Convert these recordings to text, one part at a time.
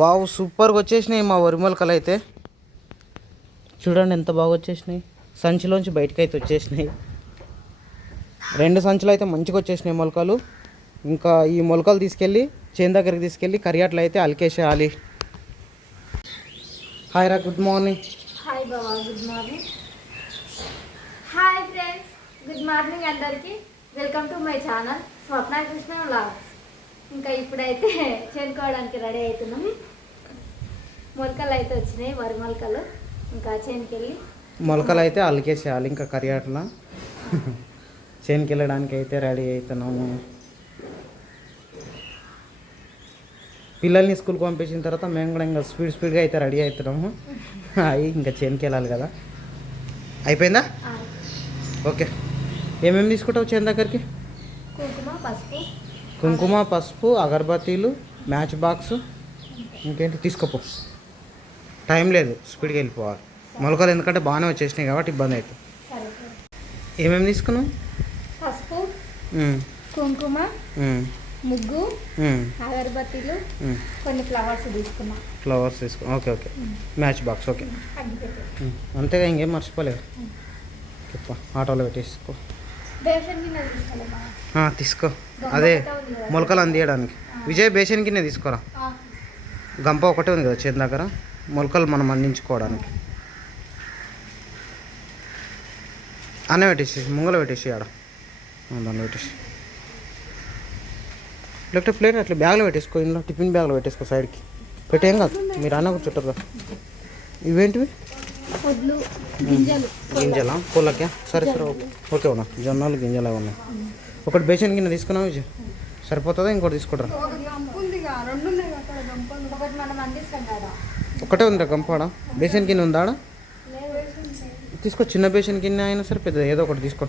Wow సూపర్గా వచ్చేసినాయి మా వరి మొలకలు అయితే. చూడండి ఎంత బాగా వచ్చేసినాయి. సంచిలోంచి బయటకు అయితే వచ్చేసినాయి. రెండు సంచులు అయితే మంచిగా వచ్చేసినాయి మొలకలు. ఇంకా ఈ మొలకలు తీసుకెళ్ళి చేను దగ్గరికి తీసుకెళ్ళి కరియాట్లు అయితే అలికేసేయాలి. హాయ్ రా గుడ్ మార్నింగ్. హాయ్ బాబా good morning. Hi friends good morning అందరికీ. Welcome to my channel Swapna Krishna vlogs. ఇంకా ఇప్పుడైతే చేనుకోవడానికి రెడీ అవుతున్నాం. మొలకలు అయితే వచ్చినాయి వరి మొలకలు. ఇంకా చేనుకి వెళ్ళి మొలకలు అయితే అలికేసేయాలి ఇంకా కరియాట్ల చేనుకి వెళ్ళడానికి అయితే రెడీ అవుతున్నాము. పిల్లల్ని స్కూల్కి పంపించిన తర్వాత మేము కూడా ఇంకా స్పీడ్ స్పీడ్గా అయితే రెడీ అవుతున్నాము. అవి ఇంకా చేనుకి వెళ్ళాలి కదా. అయిపోయిందా? ఓకే. ఏమేమి తీసుకుంటావు చేను దగ్గరికి? కుంకుమ పసుపు అగరబత్తీలు మ్యాచ్ బాక్స్. ఇంకేంటి? తీసుకోపో. టైం లేదు. స్పీడ్గా వెళ్ళిపోవాలి. మొలకలు ఎందుకంటే బాగానే వచ్చేసినాయి కాబట్టి ఇబ్బంది అవుతుంది. ఏమేమి తీసుకున్నావు? పసుపు కుంకుమ ముగ్గు అగరబత్తీలు. కొన్ని ఫ్లవర్స్ తీసుకున్నాం. ఫ్లవర్స్ తీసుకో okay okay. Match box. Okay. అంతేగా ఇంకేం మర్చిపోలేదు చెప్ప. ఆటోలో పెట్టేసుకో. తీసుకో. అదే మొలకలు అందియడానికి. విజయ్ బేసన్ గిన్నె తీసుకోరా గంప ఒకటే ఉంది కదా చేతి దగ్గర. మొలకలు మనం అందించుకోవడానికి. అన్నీ పెట్టేసి ముంగల పెట్టేసి ఆడ. దాంట్లో పెట్టేసి. లేకపోతే ప్లేట్ అట్లా బ్యాగ్లో పెట్టేసుకో ఇంట్లో టిఫిన్ బ్యాగ్లో పెట్టేసుకో సైడ్కి. పెట్టేం కాదు. మీరు అన్న కూర్చుంటారు ఇవేంటివి? వడ్లు గింజలు. గింజలా? పూలకే? సరే సరే ఓకే. ఓకే ఉన్నా జొన్నలు గింజలు అవి ఉన్నాయి ఒకటి బేసన్ గిన్నె తీసుకున్నావు విజయ్? సరిపోతుందా? ఇంకోటి తీసుకుంటారా? ఒకటి ఉందా గంపాడ బేసన్ గిన్నె ఉందా తీసుకో. చిన్న బేసన్ గిన్నె అయినా సరే పెద్ద ఏదో ఒకటి తీసుకో.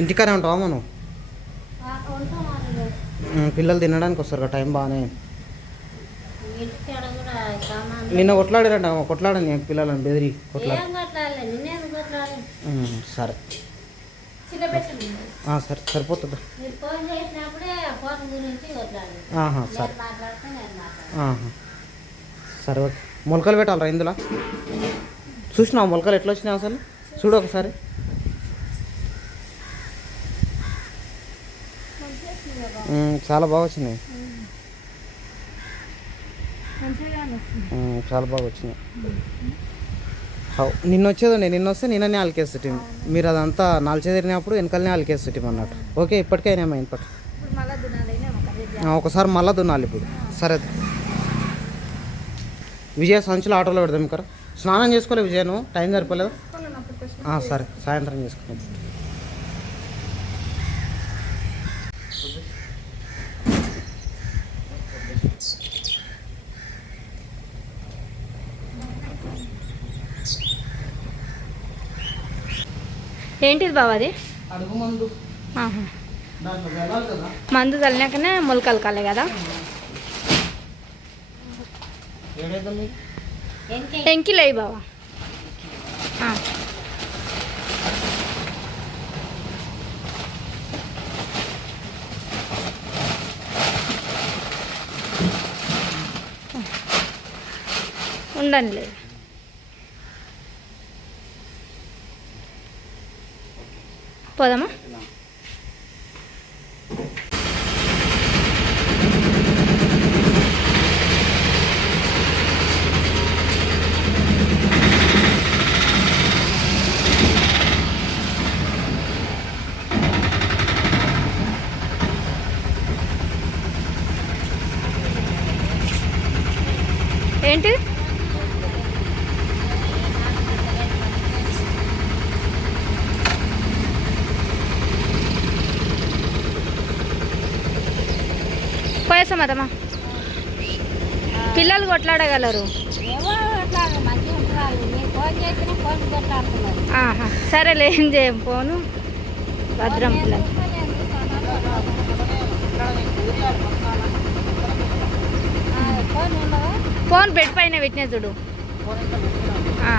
ఇంటికానే ఉంటావా మనం పిల్లలు తినడానికి వస్తారు కదా టైం బాగానే. ఇంటికాడ నిన్న కొట్లాడారంట కొట్లాడని పిల్లలని బెదిరి కొట్లాడు సరే. సరే సరిపోతుందా. సరే. సరే ఓకే. మొలకలు పెట్టాలరా ఇందులో. చూసినావు మొలకలు ఎట్లా వచ్చినాయి అసలు? చూడు ఒకసారి. చాలా బాగా వచ్చినాయి. చాలా బాగా వచ్చినాయి. హౌ- నిన్న వచ్చేదండి నిన్న వస్తే నిన్ననే అలికేస్తుంది మీరు అదంతా నాలుగు తిరిగినప్పుడు వెనకాలనే అలికేస్తుంది అన్నట్టు. ఓకే ఇప్పటికైనా ఇప్పటి ఒకసారి మళ్ళా దున్నాలి ఇప్పుడు. సరే. విజయ సంచులు ఆటోలో పెడదాం ఇక్కడ. స్నానం చేసుకోలే విజయ నువ్వు టైం సరిపోలేదు? సరే. సాయంత్రం చేసుకుందాం ఏంటిది బాబు అది? మందు. చల్లినాకనే మొలకలు కాలే కదా? ఎంకే? ఎంకిలే బాబా? ఆ. పోదామా? ఏంటి పోయేసాం అదమ్మా పిల్లలు కొట్లాడగలరు ఏవో కొట్లాడ మంచిగా ఉంటారు మీరు ఫోన్ చేసినా ఫోన్ కొట్లాడుతున్నారు ఆహా సరేలే ఏం చేయం? భద్రం ఫోన్ ఉండవా ఫోన్ బెడ్ పైన పెట్టిన చూడు. ఆ,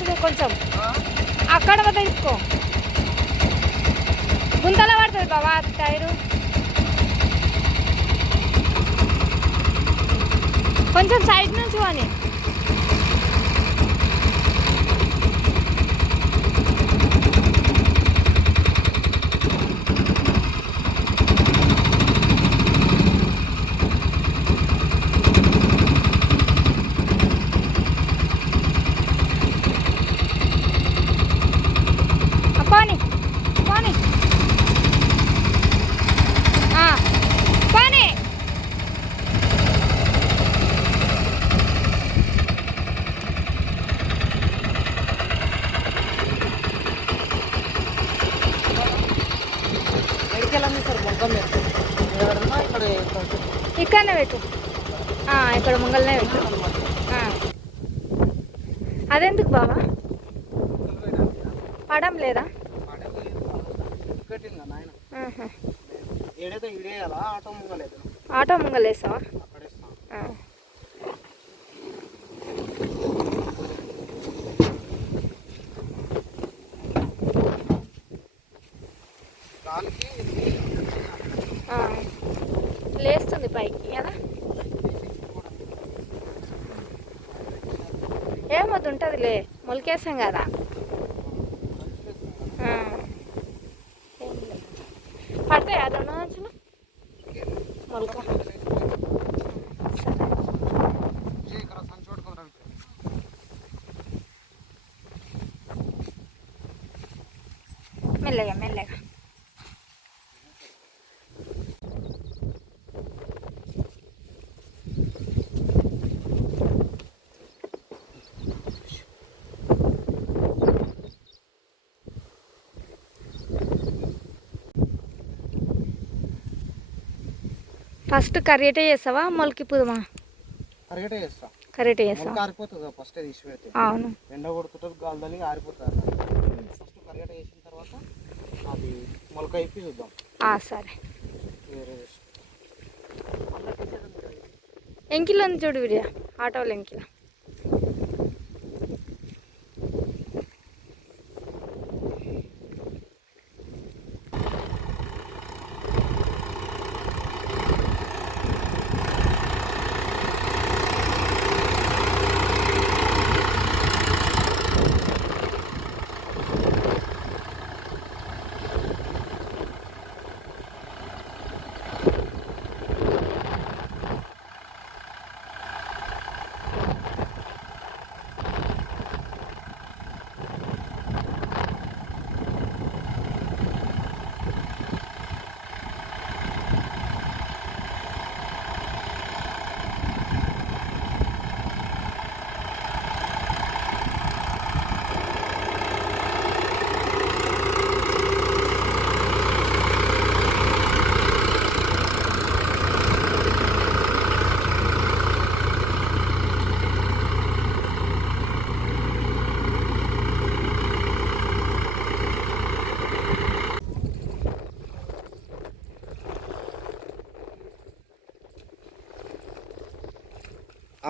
జరుగు కొంచెం. అక్కడ వద్ద తీసుకో గుంతల పడుతుంది బాబా టైరు. కొంచెం సైడ్ నుంచి అని పోనీ పోనీ ఆ, పోనీ ఎడికెళ్ళండి సార్ మొత్తం ఎవరన్నా ఇక్కడ ఇక్కడనే పెట్టు ఆ, ముంగల్నే పెట్టు. అదెందుకు బావా? పడం లేదా? ఆటో ముంగలేదు ఆటో ముంగలేసావా అక్కడ ఇస్తాం ఆ. దానికి ఆ. లేస్తుంది పైకి కదా ఏమొద్దు ఉంటుందిలే మొలికేసాం కదా పడతాయి? అది ఉన్న అంచులు మొలక సరే ఇక్కడ సంచి పట్టుకొని రండి. మెల్లగా మెల్లగా ఫస్ట్ కర్రీటే చేస్తావా? మొలకి పుదమా అరగటే చేస్తా. కర్రీటే మొలక చేస్తావా ఆరిపోతుంది ఫస్ట్ అవును. ఎండ కొడుతుంటుంది గాలి ఆరిపోతుంది ఫస్ట్ కరగట వేసిన తర్వాత అది మొలక ఇప్పి చూద్దాం. ఆ, సరే. ఎంకిలో ఉంది చూడు విడియా. ఆటోలో ఎంకిలో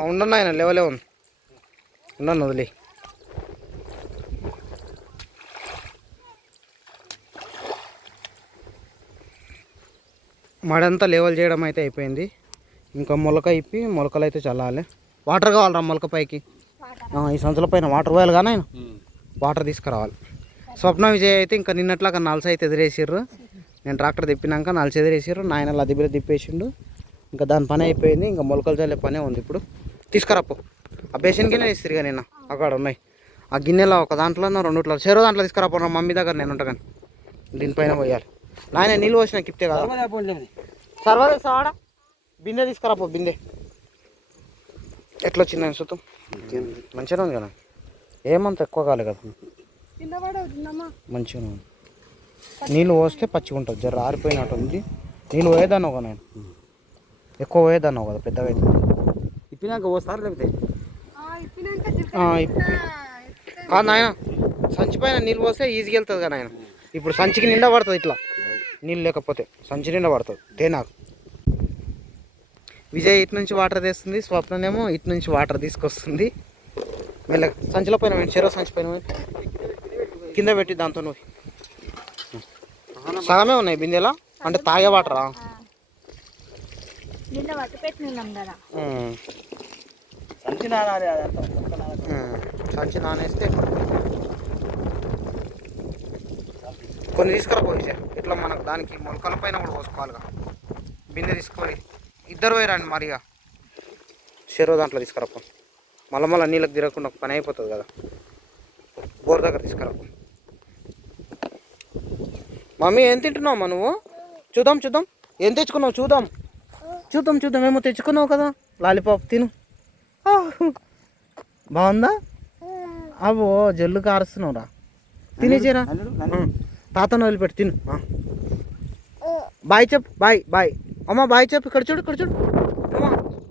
ఆ, ఉండను ఆయన లేవలే ఉంది. ఉండను వదిలే. మడంతా లెవెల్ చేయడం అయితే అయిపోయింది. ఇంకా మొలక ఇప్పి మొలకలు అయితే చల్లాలి. వాటర్ కావాలరా మొలక పైకి? ఈ సంచుల పైన వాటర్ పోయాలి కానీ ఆయన? వాటర్ తీసుకురావాలి. స్వప్న విజయ్ అయితే ఇంకా నిన్నట్లాగా నల్స అయితే ఎదిరేసిర్రు. నేను ట్రాక్టర్ తిప్పినాక నల్స ఎదిరేసిర్రు. నాయన లదిబిర తిప్పేసిండు. ఇంకా దాని పని అయిపోయింది. ఇంకా మొలకలు చల్లే పనే ఉంది ఇప్పుడు. తీసుకురాపో. ఆ బేసిన్ గిన్నె ఇస్తారు నిన్న అక్కడ ఉన్నాయి. ఆ గిన్నెలో ఒక దాంట్లో రెండుట్లో చెరో దాంట్లో తీసుకురాపో నా మమ్మీ దగ్గర నేను ఉంటా కానీ. దీనిపైన పోయాలి. నాయన నీళ్ళు పోసిన కిప్తే కదా. సర్వదే సాడా బిందె తీసుకురాపో బిందె. ఎట్లా వచ్చిందని సుతం మంచిగా ఉంది కదా. ఏమంత ఎక్కువ కాలే కదా. మంచిగా ఉంది. నీళ్ళు పోస్తే పచ్చిగా ఉంటుంది జర ఆరిపోయినట్టు ఉంది నీళ్ళు పోయేదాన్ని ఒక నేను. ఎక్కువ పోయేదాన్ని కదా పెద్దగా అయితే. ఇప్పినాక పోస్తారు లేకపోతే? కాదు నాయన సంచి పైన నీళ్ళు పోస్తే ఈజీగా వెళ్తుంది కదా నాయన. ఇప్పుడు సంచికి నిండా పడుతుంది ఇట్లా. నీళ్ళు లేకపోతే సంచి నిండా పడుతుంది. తేనాకు విజయ్ ఇటు నుంచి వాటర్ తెస్తుంది స్వప్ననేమో ఇటు నుంచి వాటర్ తీసుకొస్తుంది. మెల్లగా. సంచిలో పైన చెరో సంచి పైన కింద పెట్టి దాంతో నువ్వు. సగమే ఉన్నాయి బిందెలా? అంటే తాగే వాటరా? నిన్న పట్టు పెట్టినాం కదా. సంచి నానాలి. అదంతా. సంచి నానేస్తే కొన్ని తీసుకురా పోయి ఇట్లా మనకు దానికి మొలకల పైన కూడా పోసుకోవాలిగా. బిందె తీసుకొని ఇద్దరు పోయిరండి మరిగా. చెరువు దాంట్లో తీసుకురాపో మళ్ళీ మళ్ళీ నీళ్ళకి తిరగకుండా ఒక పని అయిపోతుంది కదా. బోర్ దగ్గర తీసుకురాపో మమ్మీ ఏం తింటున్నావు నువ్వు? చూద్దాం చూద్దాం. ఏం తెచ్చుకున్నావు? చూద్దాం. చూద్దాం చూద్దాం. ఏమో తెచ్చుకున్నావు కదా. లాలీపాప్ తిను. బాగుందా? అవో జల్లు కారుస్తున్నావురా తినేసేరా. తాతను వదిలిపెట్టి తిను. బాయ్ చెప్పు బాయ్ బాయ్. అమ్మ బాయ్ చెప్పు. ఇక్కడ చూడు ఇక్కడ చూడు. అమ్మ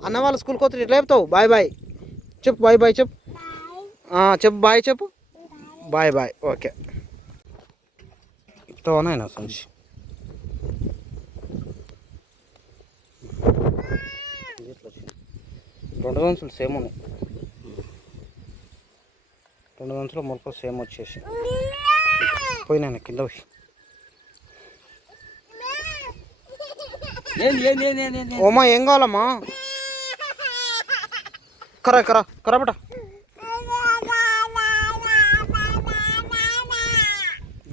అన్న వాళ్ళ స్కూల్కి పోతే ఇట్లా చెప్తావు. Bye bye. చెప్పు బాయ్ బాయ్ చెప్పు. చెప్పు బాయ్ చెప్పు. Bye bye. ఓకే. ఇస్తావా సంచి? రెండు సంచులు సేమ్ ఉన్నాయి. రెండు సంచులు మొలకలు సేమ్ వచ్చేసి. పోయినాను కింద ఓమా ఏం కావాలమ్మా? కరా కరా కరా బట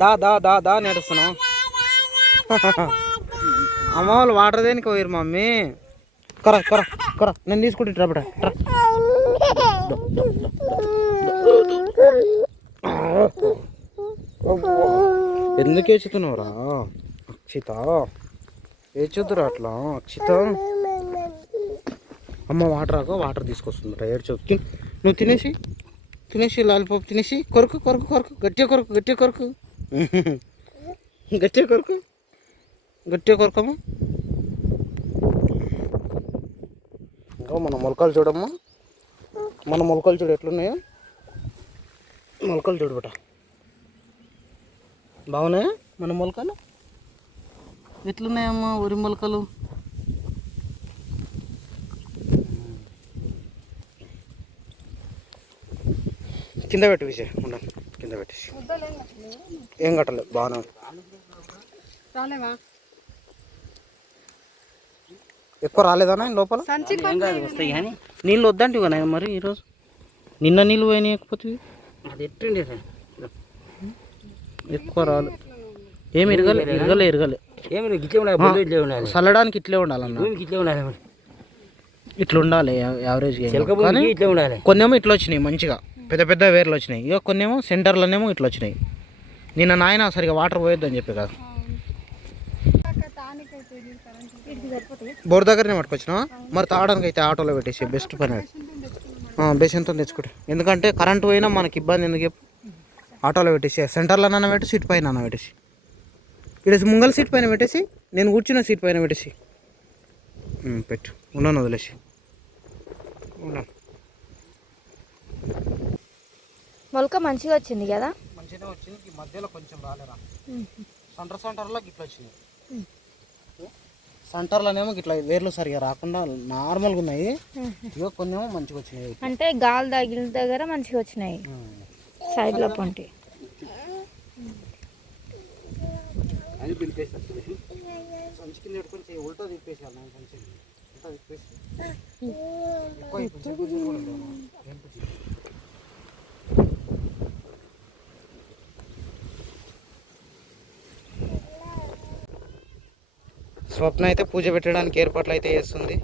దా దా దా దా నేడుస్తున్నావు అమ్మ వాళ్ళు వాటర్ దేనికి పోయారు మమ్మీ? కరా కరా కరా. నేను తీసుకుంటే ట్రా బిడ్డ ట్రా ఎందుకు ఏచుతున్నావురా అక్షిత. ఏచొద్దురా అట్లా అక్షిత. అమ్మ వాటర్ ఆకో వాటర్ తీసుకొస్తుందట ఏడ్చొద్దు. నువ్వు తినేసి తినేసి లాలిపాప్ తినేసి కొరకు కొరకు కొరకు. గట్టిగా కొరకు గట్టిగా కొరకు. గట్టిగా కొరకు. గట్టిగా కొరకమ్మా ఇంకా మన మొలకలు చూడమ్మా. మన మొలకలు చూడు ఎట్లున్నాయో. మొలకలు చూడు బట. బాగున్నాయా మన మొలకలు? ఎట్లున్నాయమ్మా ఉరి మొలకలు? కింద పెట్టి విజయ్ ఉండండి కింద పెట్టేసి ఏం కట్టలేదు? బాగానే రాలేవా? ఎక్కువ రాలేదన్నా లోపల? సంచి ఏం కాదు వస్తాయి కానీ. నీళ్ళు వద్దంటే నాయన మరి ఈరోజు? నిన్న నీళ్ళు పోయినాయి ఎక్కువ అది ఎట్టుండే సార్? ఎక్కువ రాలు. ఏమి ఇరగలే ఇరగలే? ఇరగలే ఏమి ఉండాలి ఇట్లే ఉండాలి. చల్లడానికి ఇట్లే ఉండాలన్న. భూమికి ఇట్లే ఉండాలి మరి. ఇట్లా ఉండాలి యావరేజ్ ఇట్లే ఉండాలి. కొన్నేమో ఇట్లా వచ్చినాయి మంచిగా. పెద్ద పెద్ద వేర్లు వచ్చినాయి. ఇక కొన్నేమో సెంటర్లోనేమో ఇట్లా వచ్చినాయి. నిన్న నాయన సరిగా వాటర్ పోయొద్దని చెప్పి కదా. బోర్ దగ్గరనే పట్టుకొచ్చినా మరి తాగడానికి అయితే ఆటోలో పెట్టేసి బెస్ట్ పని అది. బెసెంతో తెచ్చుకుంటే. ఎందుకంటే కరెంట్ పోయినా మనకి ఇబ్బంది ఎందుకు చెప్పు? ఆటోలో పెట్టేసి సెంటర్లో అన్న పెట్టి సీట్ పైన అన్న పెట్టేసి ఇక్కడ ముంగల్ సీట్ పైన పెట్టేసి నేను కూర్చున్న సీట్ పైన పెట్టేసి పెట్టు ఉన్నాను వదిలేసి ఉన్నాను మొలక మంచిగా వచ్చింది కదా? మంచిగా వచ్చింది ఈ మధ్యలో కొంచెం రాలేరా? సెంటర్ సెంటర్లో గిట్ల వచ్చింది. సెంటర్లోనేమో గిట్ల వేర్లు సరిగా రాకుండా నార్మల్గా ఉన్నాయి. ఇగో కొన్ని ఏమో మంచిగా వచ్చినాయి. అంటే గాలి తగిలిన దగ్గర మంచిగా వచ్చినాయి. సైడ్లో పొంటి. అది పిలిపేస్తారు సంచి కింద పెట్టుకొని చెయ్యి. ఉల్టా తిప్పేసాను నేను సంచి ఉల్టా తిప్పేసి. ఎక్కువ అయిపోయింది. చెప్పులు కూడా లేవు. ఏం పిచ్చి. స్వప్న అయితే పూజ పెట్టడానికి ఏర్పాట్లు అయితే చేస్తుంది.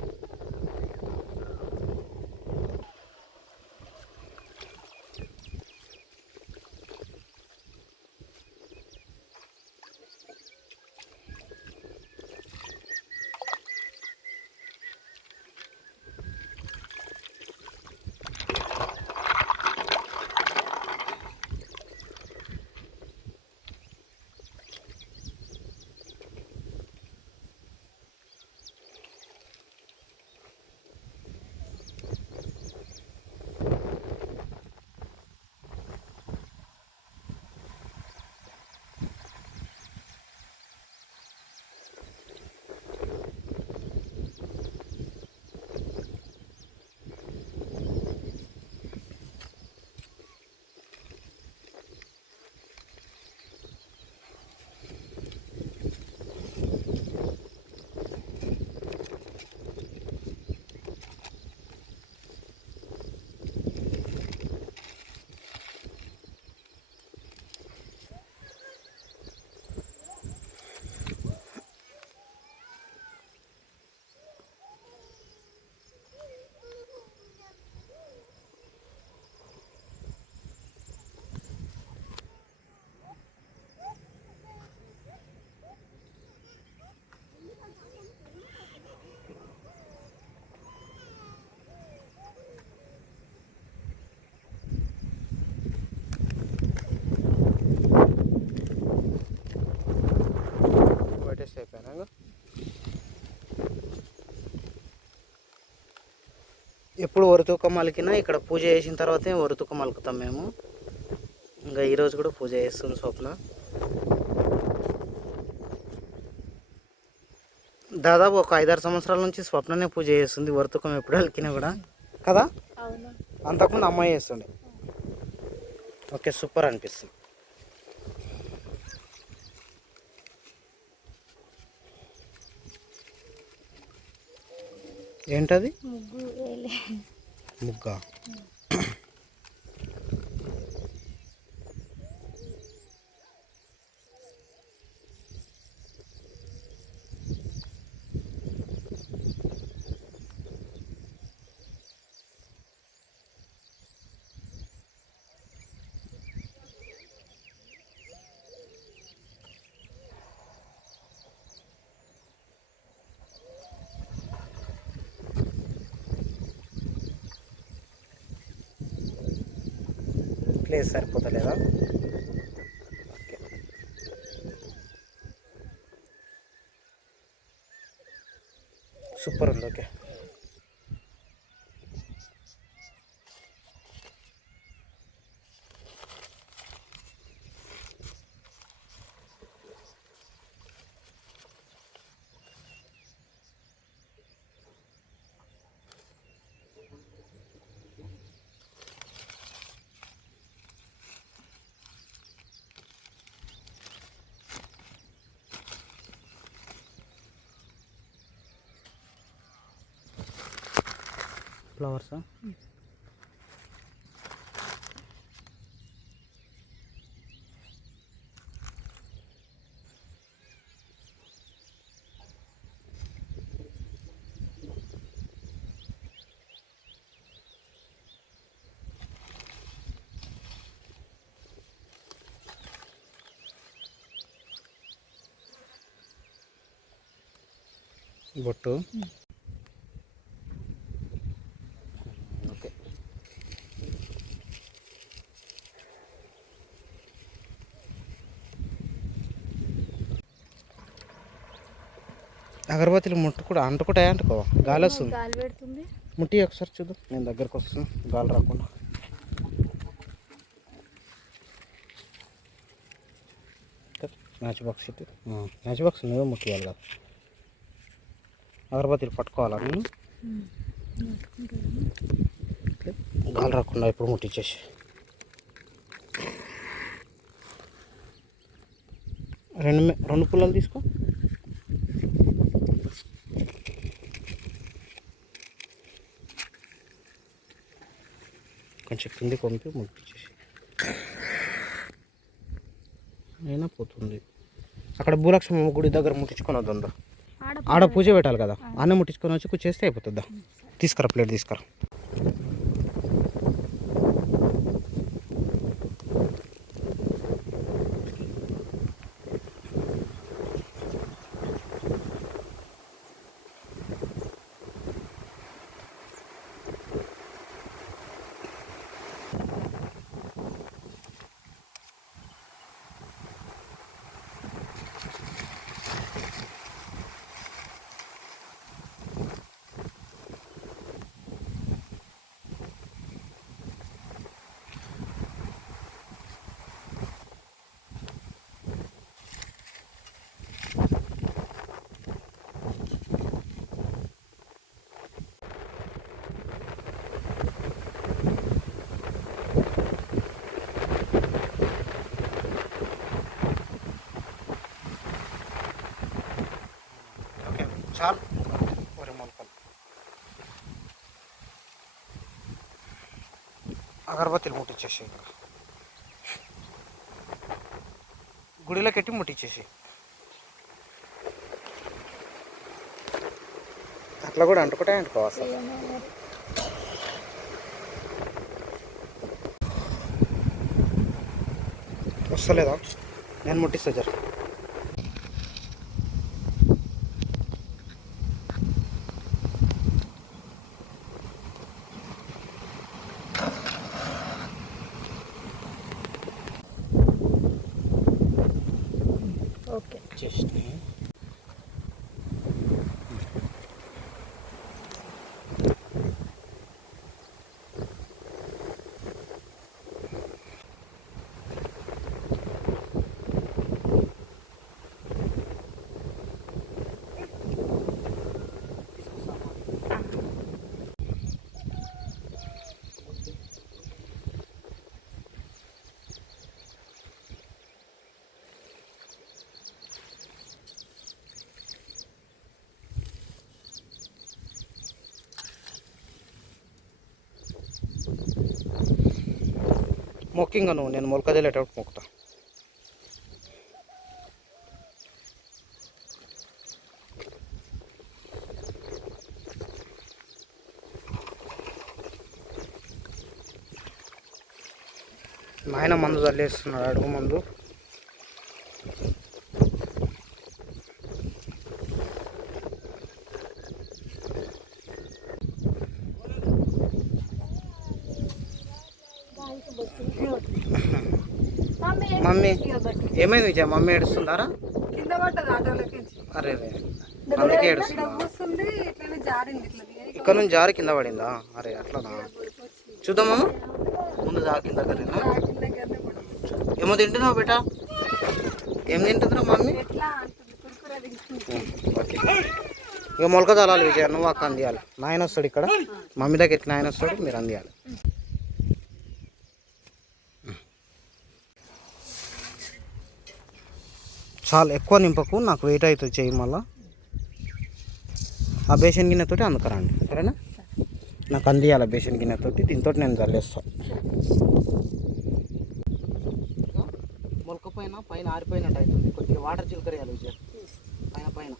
ఎప్పుడు వరుతూకం అలికినా ఇక్కడ పూజ చేసిన తర్వాతే వరుతూకం అలుకుతాం మేము. ఇంకా ఈరోజు కూడా పూజ చేస్తుంది స్వప్న. దాదాపు ఒక ఐదారు సంవత్సరాల నుంచి స్వప్ననే పూజ చేస్తుంది. వరుతూకం ఎప్పుడు అలికినా కూడా. కదా? అంతకుముందు అమ్మాయి చేస్తుండే. ఓకే సూపర్ అనిపిస్తుంది. ఏంటది? ముగ్గు సరిపోతలేదా ఓకే. సూపర్ ఉంది ఓకే ఫ్లవర్సా. బొట్టు ఓకే అగరబత్తులు ముట్టు కూడా అంటుకుంటాయి అంటుకో గాలి వస్తుంది. గాలి పెడుతుంది. ముట్టి ఒకసారి చూద్దాం. నేను దగ్గరకు వస్తున్నా. గాలి రాకుండా. మ్యాచ్ బాక్స్ ఇటు మ్యాచ్ బాక్స్ నువ్వే ముట్టియాలి కదా. అగరబత్తులు పట్టుకోవాలా? నేను గాలి రాకుండా ఇప్పుడు ముట్టించేసి రెండు రెండు పుల్లలు తీసుకో. కొంచెం కింది కొంపి ముట్టించేసి అయినా పోతుంది. అక్కడ భూలక్ష్మ గుడి దగ్గర ముట్టించుకొని వద్దా ఆడ పూజ పెట్టాలి కదా. అన్న ముట్టించుకొని వచ్చి కూర్చేస్తే అయిపోతుందా? తీసుకురా ప్లేట్ తీసుకురా ఓకే చాలు ఒరే మొలకలు అగరబత్తిలు ముట్టించేసి ఇక్కడ గుడిలోకి ఎట్టి ముట్టించేసి అట్లా కూడా అంటుకుంటే అంటుకోవాలి వస్తలేదా? నేను ముట్టిస్తా జర ఓకే జస్ట్ మొక్కింగా నువ్వు నేను మొలకజల్లేటప్పుడు మొక్కుతా. నాయన మందు చల్లేస్తున్నాడు అడుగు మందు మమ్మీ ఏమైంది విజయ? మమ్మీ ఏడుస్తుందారా? కింద పడ్డది ఆటోలోకి అరే రే. అందుకే ఏడుస్తుందా? ఇక్కడ నుంచి జారి కింద పడిందా? అరే అట్లనా? చూద్దామా ముందు దా కింద ఏమో తింటున్నావు బేటా ఏం తింటుందిరా మమ్మీ? ఓకే. ఇక మొలక చల్లాలి విజయ నువ్వు అక్క అందియాలి. నాయన వస్తాడు ఇక్కడ. మమ్మీ దగ్గరికి నాయన వస్తాడు మీరు అందియాలి. చాలా ఎక్కువ నింపకు నాకు వెయిట్ అవుతుంది చెయ్యి మళ్ళా. ఆ బేసన్ గిన్నెతోటి అందుకరండి సరేనా? నాకు అందియాలి బేసన్ గిన్నెతోటి దీంతో నేను చల్లేస్తా. మొలక పైన పైన ఆరిపోయినట్టు అవుతుంది. కొద్దిగా వాటర్ చిలకరేయాలి విజయ. పైన పైన.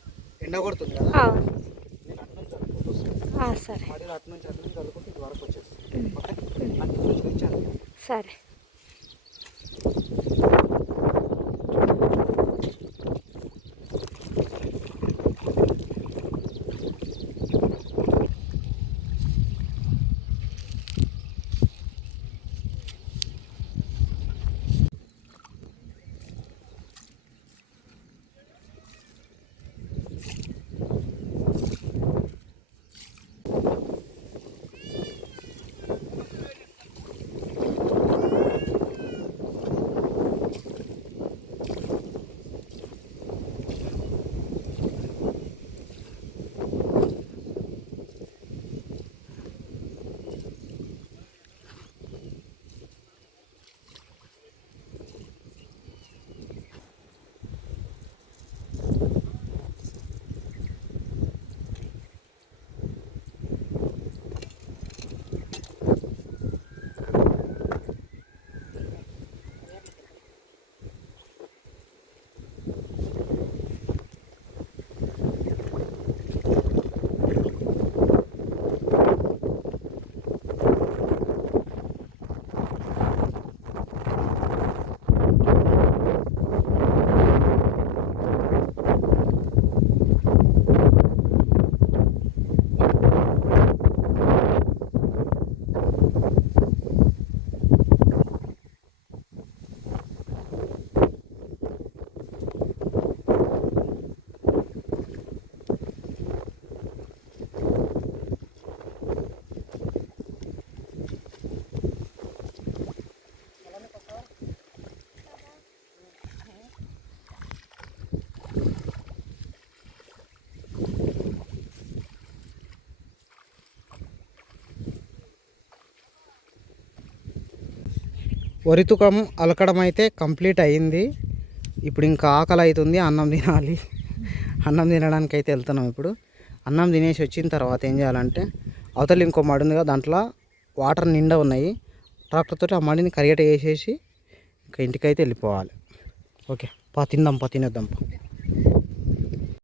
ఎండ కొడుతుంది కదా? సరే. అటు నుంచి అటు నుంచి చదువుకుంటే ఇటు వరకు వచ్చేస్తాను సరే. వరి తుకం అలకడం అయితే కంప్లీట్ అయ్యింది. ఇప్పుడు ఇంకా ఆకలి అవుతుంది అన్నం తినాలి. అన్నం తినడానికి అయితే వెళ్తున్నాం ఇప్పుడు. అన్నం తినేసి వచ్చిన తర్వాత ఏం చేయాలంటే అవతల ఇంకో మడి ఉంది కదా దాంట్లో వాటర్ నిండా ఉన్నాయి. ట్రాక్టర్ తోటి ఆ మడిని కరిగట వేసేసి ఇంకా ఇంటికైతే వెళ్ళిపోవాలి. ఓకే పా తిందాం పా తినేద్దాం పా.